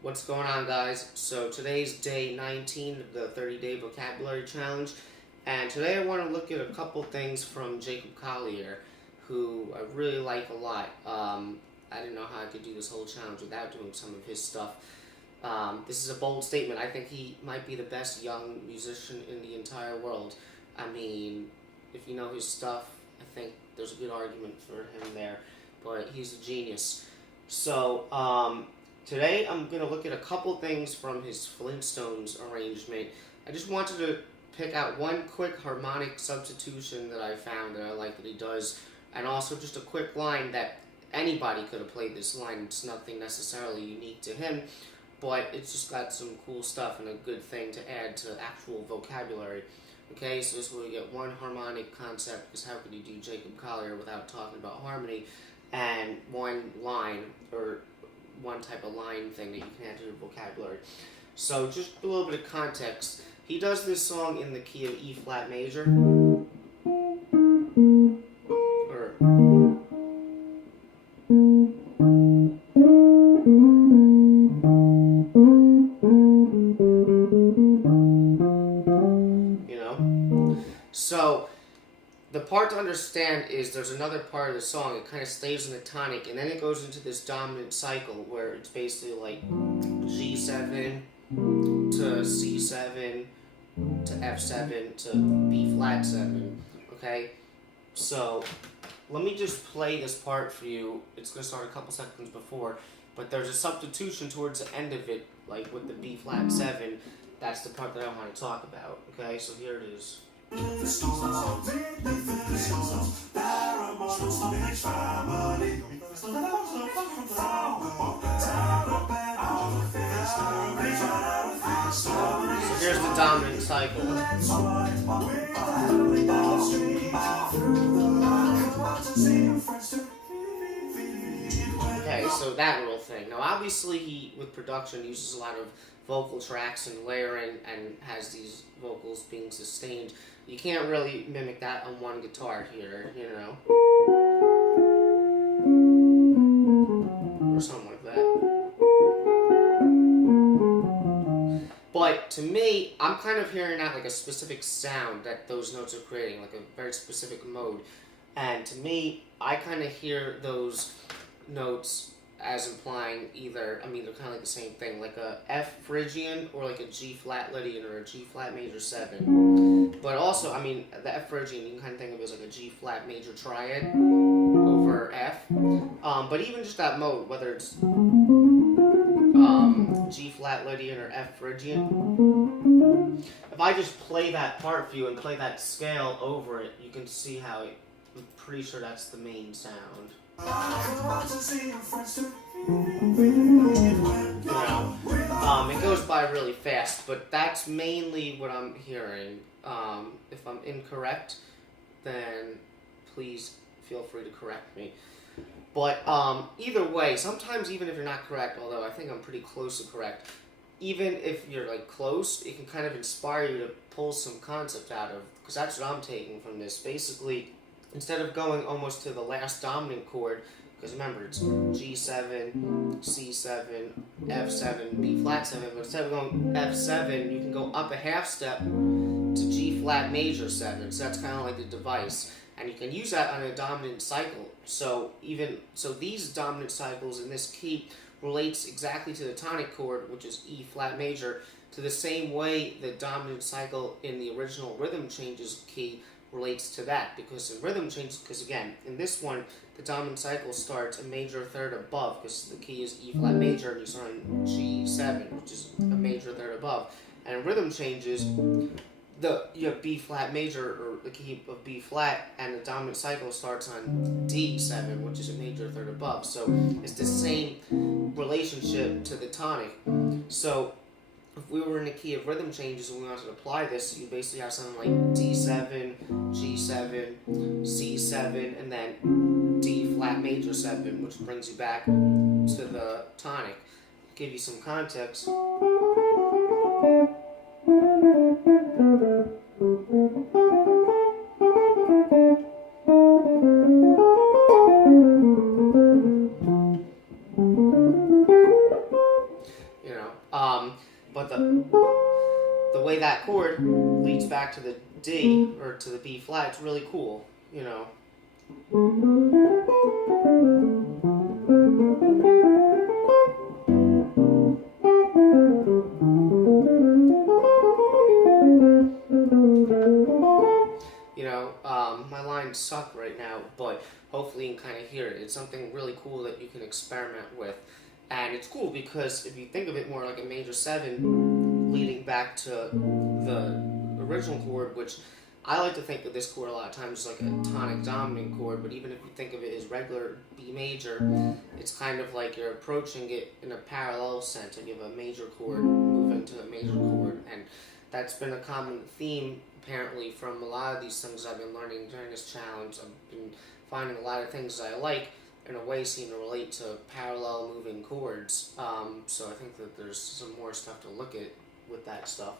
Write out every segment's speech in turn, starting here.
What's going on, guys? So today's day 19 of the 30-day vocabulary challenge, and today I want to look at a couple things from Jacob Collier, who I really like a lot. I didn't know how I could do this whole challenge without doing some of his stuff. This is a bold statement. I think he might be the best young musician in the entire world. I mean, if you know his stuff, I think there's a good argument for him there, but he's a genius. So, today I'm going to look at a couple things from his Flintstones arrangement. I just wanted to pick out one quick harmonic substitution that I found that I like that he does, and also just a quick line that anybody could have played this line. It's nothing necessarily unique to him, but it's just got some cool stuff and a good thing to add to actual vocabulary. Okay, so this is where we get one harmonic concept, because how could you do Jacob Collier without talking about harmony, and one line, or one type of line thing that you can add to your vocabulary. So just a little bit of context. He does this song in the key of E flat major. Or so the part to understand is there's another part of the song. It kind of stays in the tonic, and then it goes into this dominant cycle where it's basically like G7 to C7 to F7 to B flat 7. Okay, so let me just play this part for you. It's going to start a couple seconds before, but there's a substitution towards the end of it, like with the B flat 7. That's the part that I want to talk about. Okay, so here it is. So here's the dominant cycle. Okay, so that little thing. Now obviously he, with production, uses a lot of vocal tracks and layering and has these vocals being sustained. You can't really mimic that on one guitar here, you know? Or something like that. But to me, I'm kind of hearing out like a specific sound that those notes are creating, like a very specific mode. And to me, I kind of hear those notes as implying either, I mean, they're kind of like the same thing, like a F Phrygian or like a G flat Lydian or a G flat major 7. But also, I mean, the F Phrygian you can kind of think of as like a G flat major triad over F. But even just that mode, whether it's G flat Lydian or F Phrygian, if I just play that part for you and play that scale over it, you can see how I'm pretty sure that's the main sound. You know, it goes by really fast, but that's mainly what I'm hearing. If I'm incorrect, then please feel free to correct me. But either way, sometimes even if you're not correct, although I think I'm pretty close to correct, even if you're like close, it can kind of inspire you to pull some concept out of, because that's what I'm taking from this. Basically, instead of going almost to the last dominant chord, because remember it's G7, C7, F7, B flat 7, but instead of going F7, you can go up a half step to G flat major 7. So that's kind of like the device, and you can use that on a dominant cycle. So these dominant cycles in this key relates exactly to the tonic chord, which is E flat major, to the same way the dominant cycle in the original rhythm changes key relates to that, because in rhythm changes, because again, in this one, the dominant cycle starts a major third above, because the key is E flat major, and you start on G7, which is a major third above. And in rhythm changes, you have B flat major, or the key of B flat, and the dominant cycle starts on D7, which is a major third above. So it's the same relationship to the tonic. So if we were in the key of rhythm changes and we wanted to apply this, you basically have something like D7, G7, C7, and then D flat major 7, which brings you back to the tonic. To give you some context. But the way that chord leads back to the D or to the B flat, it's really cool, you know. My lines suck right now, but hopefully you can kind of hear it. It's something really cool that you can experiment with. And it's cool because if you think of it more like a major 7 leading back to the original chord, which I like to think of this chord a lot of times as like a tonic dominant chord, but even if you think of it as regular B major, it's kind of like you're approaching it in a parallel sense, and you have a major chord moving to a major chord, and that's been a common theme apparently from a lot of these things I've been learning during this challenge. I've been finding a lot of things I like in a way seem to relate to parallel moving chords. So I think that there's some more stuff to look at with that stuff.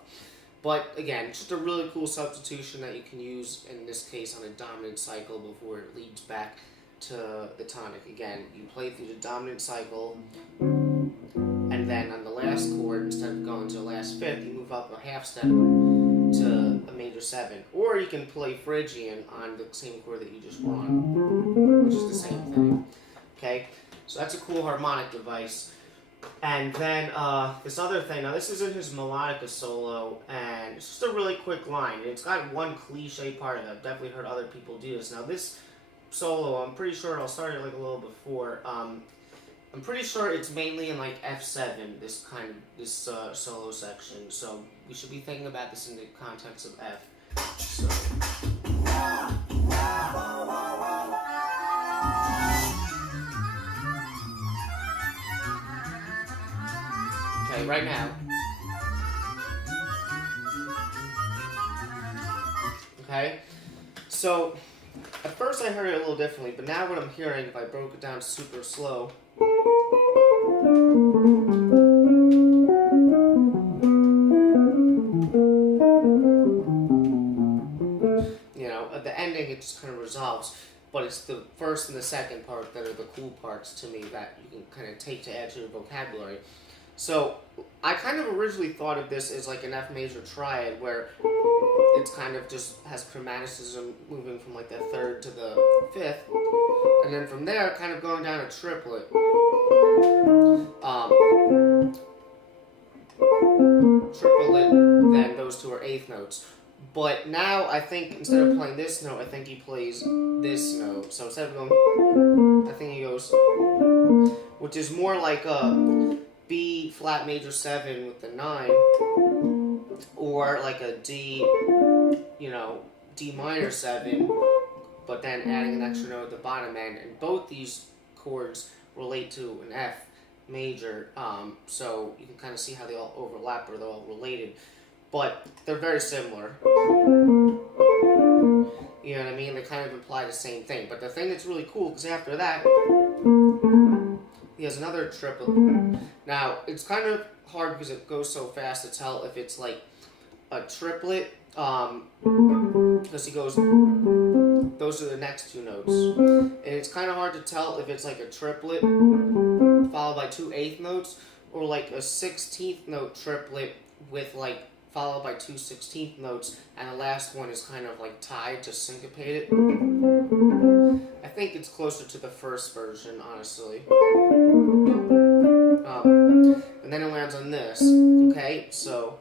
But again, just a really cool substitution that you can use in this case on a dominant cycle before it leads back to the tonic. Again, you play through the dominant cycle, and then on the last chord, instead of going to the last fifth, you move up a half step to a major 7. Or you can play Phrygian on the same chord that you just were on, which is the same thing. Okay, so that's a cool harmonic device. And then this other thing, now this is in his melodica solo, and it's just a really quick line. It's got one cliche part of it. I've definitely heard other people do this. Now this solo, I'm pretty sure, I'll start it like a little before, I'm pretty sure it's mainly in like F7, this solo section, so we should be thinking about this in the context of F. So. Okay, right now. Okay, so at first I heard it a little differently, but now what I'm hearing, if I broke it down super slow, at the ending it just kind of resolves, but it's the first and the second part that are the cool parts to me that you can kind of take to add to your vocabulary. So I kind of originally thought of this as like an F major triad where it's kind of just has chromaticism moving from like the 3rd to the 5th, and then from there kind of going down a triplet. Triplet, then those two are 8th notes. But now I think instead of playing this note, I think he plays this note. So instead of going, I think he goes, which is more like a B flat major 7 with the 9, or like a D, D minor 7, but then adding an extra note at the bottom end. And both these chords relate to an F major, so you can kind of see how they all overlap, or they're all related. But they're very similar. You know what I mean? They kind of imply the same thing. But the thing that's really cool, because after that, he has another triplet. Now, it's kind of hard because it goes so fast to tell if it's like a triplet, because he goes, those are the next two notes. And it's kind of hard to tell if it's like a triplet followed by 2 8th notes, or like a 16th note triplet with like followed by 2 16th notes, and the last one is kind of like tied to syncopate it. I think it's closer to the first version, honestly. And then it lands on this. Okay, so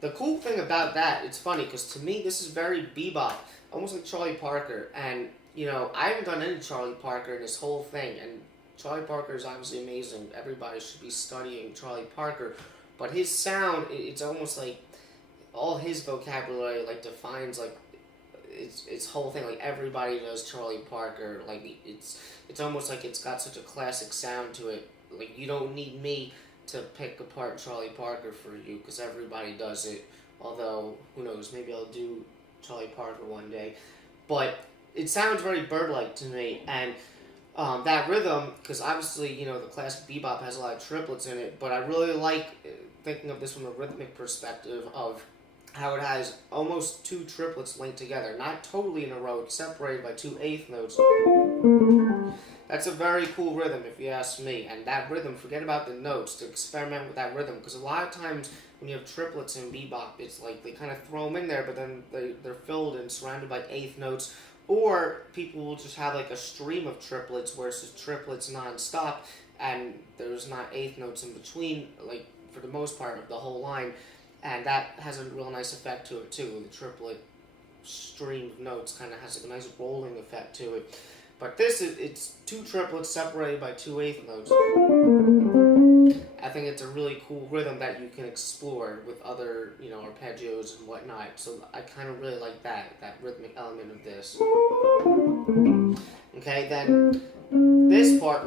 the cool thing about that, it's funny, because to me this is very bebop, almost like Charlie Parker. And I haven't done any Charlie Parker in this whole thing, and Charlie Parker is obviously amazing. Everybody should be studying Charlie Parker. But his sound, it's almost like all his vocabulary like defines like its whole thing. Like everybody knows Charlie Parker. Like it's almost like it's got such a classic sound to it. Like you don't need me to pick apart Charlie Parker for you, because everybody does it. Although who knows, maybe I'll do Charlie Parker one day. But it sounds very bird-like to me, and that rhythm, because obviously the classic bebop has a lot of triplets in it, but I really like thinking of this from a rhythmic perspective of how it has almost 2 triplets linked together, not totally in a row, it's separated by 2 8th notes. That's a very cool rhythm, if you ask me. And that rhythm, forget about the notes, to experiment with that rhythm. Because a lot of times when you have triplets in bebop, it's like they kind of throw them in there, but then they're filled and surrounded by eighth notes. Or people will just have like a stream of triplets where it's just triplets non-stop, and there's not eighth notes in between, like for the most part of the whole line. And that has a real nice effect to it too. The triplet stream of notes kind of has a nice rolling effect to it. But this is, it's two triplets separated by two eighth notes. I think it's a really cool rhythm that you can explore with other, arpeggios and whatnot. So I kind of really like that rhythmic element of this. Okay, then this part,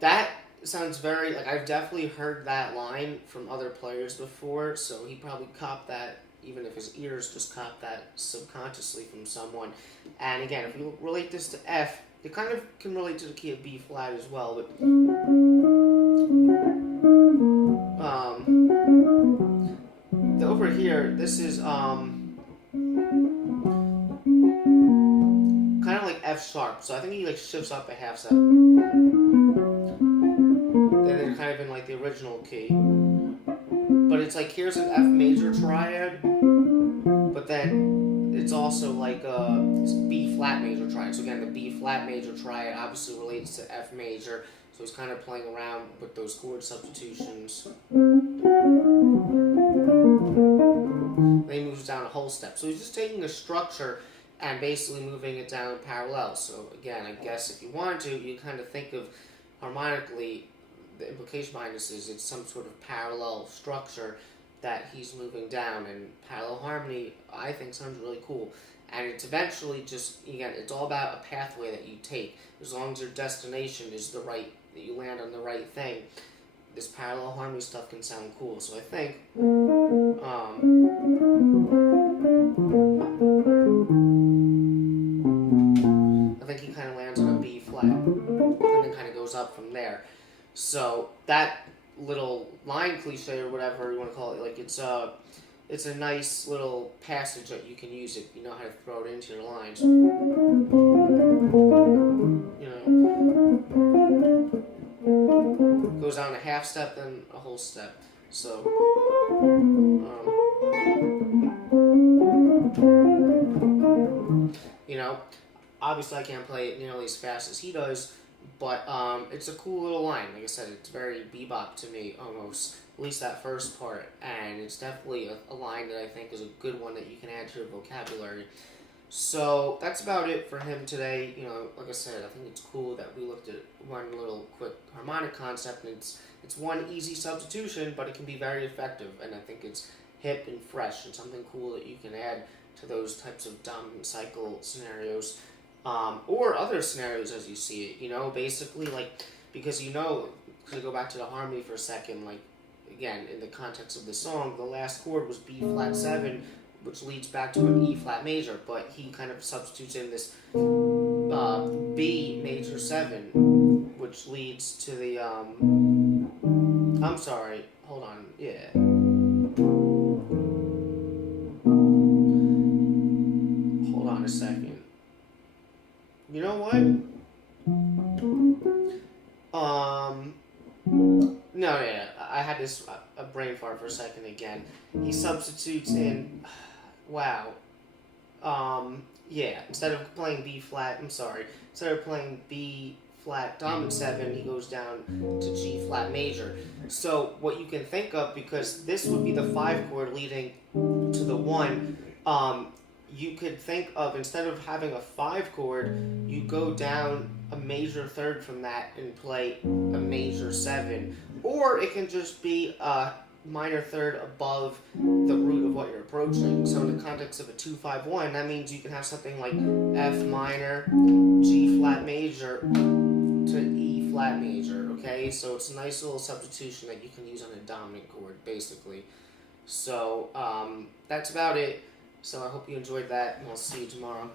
that sounds very, I've definitely heard that line from other players before, so he probably copped that, even if his ears just copped that subconsciously from someone. And again, if you relate this to F, it kind of can relate to the key of B flat as well, but over here, this is kind of like F sharp, so I think he shifts up a half step. Then they're kind of in the original key. But it's here's an F major triad, but then it's also it's B flat major triad. So again, the B flat major triad obviously relates to F major, so he's kind of playing around with those chord substitutions. Then he moves down a whole step. So he's just taking a structure and basically moving it down parallel. So again, I guess if you wanted to, you kind of think of harmonically, the implication behind this is it's some sort of parallel structure that he's moving down, and parallel harmony I think sounds really cool. And it's eventually just, again, it's all about a pathway that you take. As long as your destination is the right, that you land on the right thing, this parallel harmony stuff can sound cool. So I think he kind of lands on a B flat and then kind of goes up from there. So that little line cliche or whatever you want to call it, it's a nice little passage that you can use if you know how to throw it into your lines. Goes down a half step, then a whole step. So obviously I can't play it nearly as fast as he does, but it's a cool little line. Like I said, it's very bebop to me, almost. At least that first part. And it's definitely a line that I think is a good one that you can add to your vocabulary. So that's about it for him today. Like I said, I think it's cool that we looked at one little quick harmonic concept. And it's one easy substitution, but it can be very effective. And I think it's hip and fresh and something cool that you can add to those types of dominant cycle scenarios. Or other scenarios as you see it, basically, because to go back to the harmony for a second, again, in the context of the song, the last chord was B flat 7, which leads back to an E flat major, but he kind of substitutes in this B major 7, which leads to the, I'm sorry, hold on, yeah. Hold on a second. You know what? No, yeah, I had this a brain fart for a second again. He substitutes in, wow. Yeah, instead of playing B flat, instead of playing B flat dominant 7, he goes down to G flat major. So what you can think of, because this would be the 5 chord leading to the 1, you could think of, instead of having a 5 chord, you go down a major third from that and play a major 7. Or it can just be a minor third above the root of what you're approaching. So in the context of a 2-5-1, that means you can have something like F minor, G flat major to E flat major, okay? So it's a nice little substitution that you can use on a dominant chord, basically. So that's about it. So I hope you enjoyed that, and I'll see you tomorrow.